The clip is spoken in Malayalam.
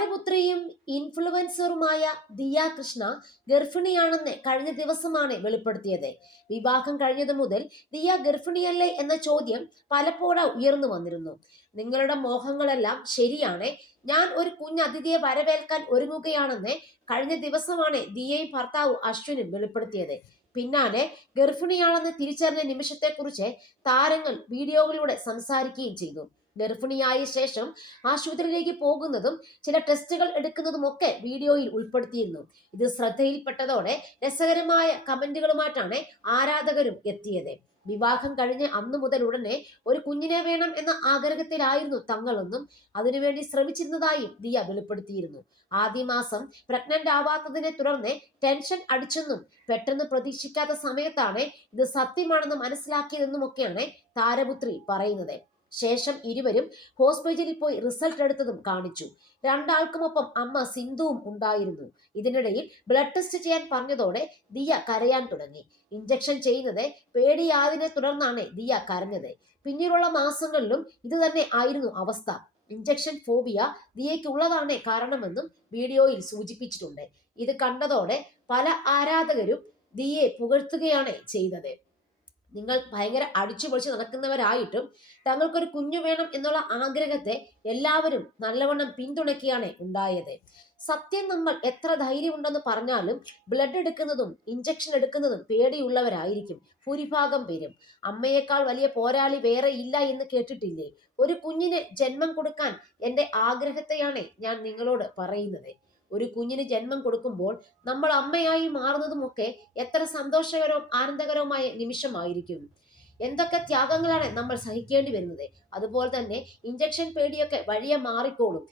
താരപുത്രിയും ഇൻഫ്ലുവൻസറുമായ ദിയ കൃഷ്ണ ഗർഭിണിയാണെന്ന് കഴിഞ്ഞ ദിവസമാണ് വെളിപ്പെടുത്തിയത്. വിവാഹം കഴിഞ്ഞതു മുതൽ ദിയ ഗർഭിണിയല്ലേ എന്ന ചോദ്യം പലപ്പോഴും ഉയർന്നു വന്നിരുന്നു. നിങ്ങളുടെ മോഹങ്ങളെല്ലാം ശരിയാണ്, ഞാൻ ഒരു കുഞ്ഞതിഥിയെ വരവേൽക്കാൻ ഒരുങ്ങുകയാണെന്ന് കഴിഞ്ഞ ദിവസമാണ് ദിയയും ഭർത്താവ് അശ്വിനും വെളിപ്പെടുത്തിയത്. പിന്നാലെ ഗർഭിണിയാണെന്ന് തിരിച്ചറിഞ്ഞ നിമിഷത്തെക്കുറിച്ച് താരങ്ങൾ വീഡിയോകളിലൂടെ സംസാരിക്കുകയും ചെയ്തു. ഗർഭിണിയായ ശേഷം ആശുപത്രിയിലേക്ക് പോകുന്നതും ചില ടെസ്റ്റുകൾ എടുക്കുന്നതുമൊക്കെ വീഡിയോയിൽ ഉൾപ്പെടുത്തിയിരുന്നു. ഇത് ശ്രദ്ധയിൽപ്പെട്ടതോടെ രസകരമായ കമന്റുകളുമായിട്ടാണ് ആരാധകരും എത്തിയത്. വിവാഹം കഴിഞ്ഞ് അന്നു മുതൽ ഉടനെ ഒരു കുഞ്ഞിനെ വേണം എന്ന ആഗ്രഹത്തിലായിരുന്നു തങ്ങളെന്നും അതിനുവേണ്ടി ശ്രമിച്ചിരുന്നതായും ദിയ വെളിപ്പെടുത്തിയിരുന്നു. ആദ്യ മാസം പ്രഗ്നന്റ് ആവാത്തതിനെ തുടർന്ന് ടെൻഷൻ അടിച്ചെന്നും പെട്ടെന്ന് പ്രതീക്ഷിക്കാത്ത സമയത്താണ് ഇത് സത്യമാണെന്ന് മനസ്സിലാക്കിയതെന്നുമൊക്കെയാണ് താരപുത്രി പറയുന്നത്. ശേഷം ഇരുവരും ഹോസ്പിറ്റലിൽ പോയി റിസൾട്ട് എടുത്തതും കാണിച്ചു. രണ്ടാൾക്കുമൊപ്പം അമ്മ സിന്ധുവും ഉണ്ടായിരുന്നു. ഇതിനിടയിൽ ബ്ലഡ് ടെസ്റ്റ് ചെയ്യാൻ പറഞ്ഞതോടെ ദിയ കരയാൻ തുടങ്ങി. ഇഞ്ചക്ഷൻ ചെയ്യുന്നത് പേടിയായതിനെ തുടർന്നാണ് ദിയ കരഞ്ഞത്. പിന്നീടുള്ള മാസങ്ങളിലും ഇത് തന്നെ ആയിരുന്നു അവസ്ഥ. ഇഞ്ചക്ഷൻ ഫോബിയ ദിയയ്ക്ക് ഉള്ളതാണ് കാരണമെന്നും വീഡിയോയിൽ സൂചിപ്പിച്ചിട്ടുണ്ട്. ഇത് കണ്ടതോടെ പല ആരാധകരും ദിയയെ പുകഴ്ത്തുകയാണ് ചെയ്തത്. നിങ്ങൾ ഭയങ്കര അടിച്ചു പൊളിച്ച് നടക്കുന്നവരായിട്ടും തങ്ങൾക്കൊരു കുഞ്ഞു വേണം എന്നുള്ള ആഗ്രഹത്തെ എല്ലാവരും നല്ലവണ്ണം പിന്തുണയ്ക്കുകയാണ് ഉണ്ടായത്. സത്യം, നമ്മൾ എത്ര ധൈര്യമുണ്ടെന്ന് പറഞ്ഞാലും ബ്ലഡ് എടുക്കുന്നതും ഇഞ്ചക്ഷൻ എടുക്കുന്നതും പേടിയുള്ളവരായിരിക്കും ഭൂരിഭാഗം പേരും. അമ്മയേക്കാൾ വലിയ പോരാളി വേറെ ഇല്ല എന്ന് കേട്ടിട്ടില്ലേ? ഒരു കുഞ്ഞിന് ജന്മം കൊടുക്കാൻ എൻ്റെ ആഗ്രഹത്തെയാണ് ഞാൻ നിങ്ങളോട് പറയുന്നത്. ഒരു കുഞ്ഞിന് ജന്മം കൊടുക്കുമ്പോൾ നമ്മൾ അമ്മയായി മാറുന്നതുമൊക്കെ എത്ര സന്തോഷകരവും ആനന്ദകരവുമായ നിമിഷമായിരിക്കും. എന്തൊക്കെ ത്യാഗങ്ങളാണ് നമ്മൾ സഹിക്കേണ്ടി വരുന്നത്. അതുപോലെ തന്നെ ഇഞ്ചക്ഷൻ പേടിയൊക്കെ വഴിയെ മാറിക്കോളും.